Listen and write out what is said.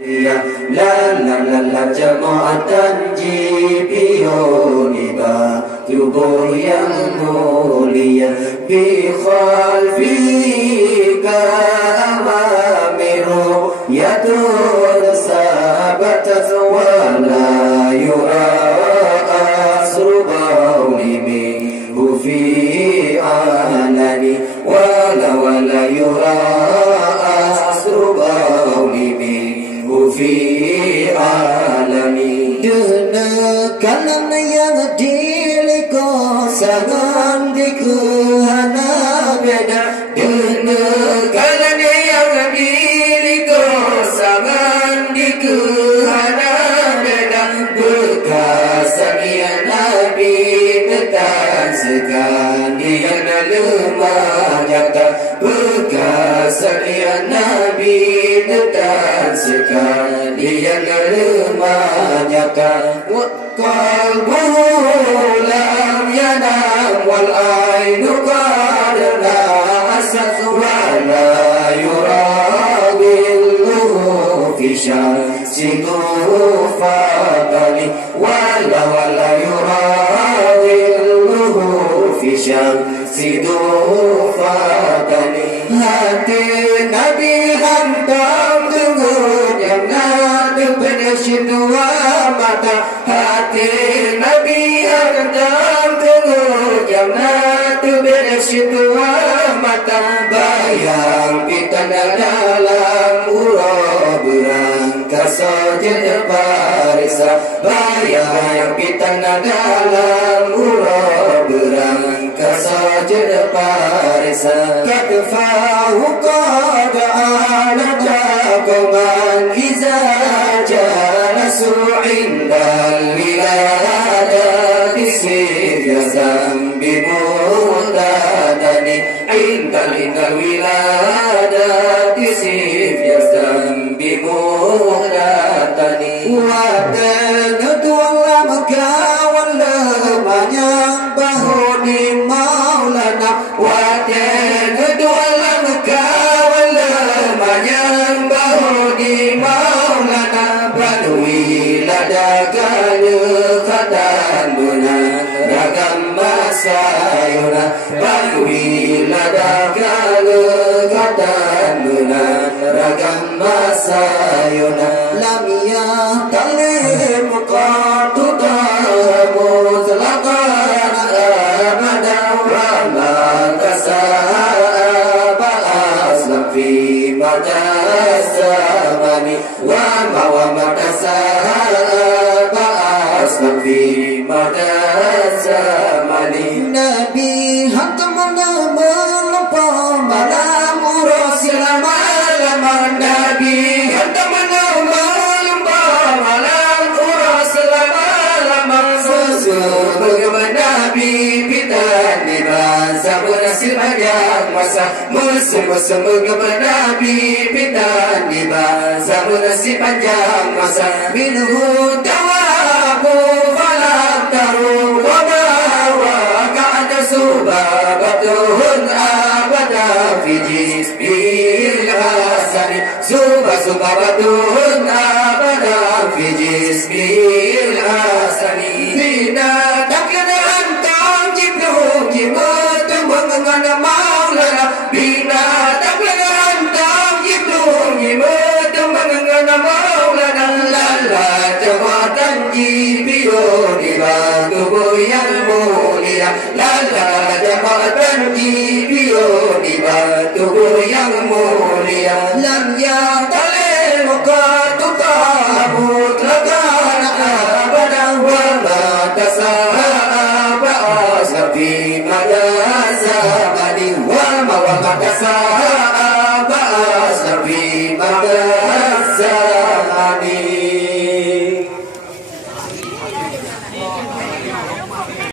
La la la la jamaatan jibiyoniba tubuh yang mulia bi khalfika amamiru yatul sabatat wa la yura asrubauni minhu fi alani wala yura asrubauni fi alami kalam yang diliko sangan dikuhana beda kalam yang diliko sangan dikuhana beda bekasan yang nabi ketan sekali yang lemah nyata bekasan yang nabi ketan sekali yang lemah nyata qalbuhu lam yanam wal ainu qad la asad wa la yurabilluhu fi syamsi fadali wala yurabilluhu fi syamsi fadali hati nabi hantam dengun yang nadu bersyidwa mata hati nabi hantam dengun yang nadu bersyidwa mata bayang pitana dalam urab rangka saja parisa bayang pitana dalam urab rangka saja parisa kadfahu qad alata qawman iza jalasu indal wiladati sifyazam bimudadani indal wiladati sifyazam bimudadani wadagatu Allah makawan lemanyang bahuni maulana wadagatu Allah makawan lemanyang bahuni maulana badui ladaganya khatan bunan ragam masayuna badui ladaganya khatan bunan ragam masayuna lamia talim qatu tamu zalaqan abada wa ma kasaba aslam fi madazamani wa ma kasaba aslam fi madazamani nabi hantamana melampau malam rasul malam nabi hantamana melampau malam rasul malam sebagaimana nabi pitan di masa berhasil banyak masa musim sebagaimana nabi pitan di masa berhasil panjang masa minhu dawabu falam taru wa ma wa ka'ada subabatuhun abada fi jisbil hasani subabatuhun abada fi jisbil hasani bina takkan antam jibril jibut mengana maulana bina takkan antam jibril jibut mengana maulana lalla jawatan jibril dibantu yang mulia lalla jawatan jibril dibantu yang mulia lam yatalil qatu kabut lagana abada wa ma tasaba asfi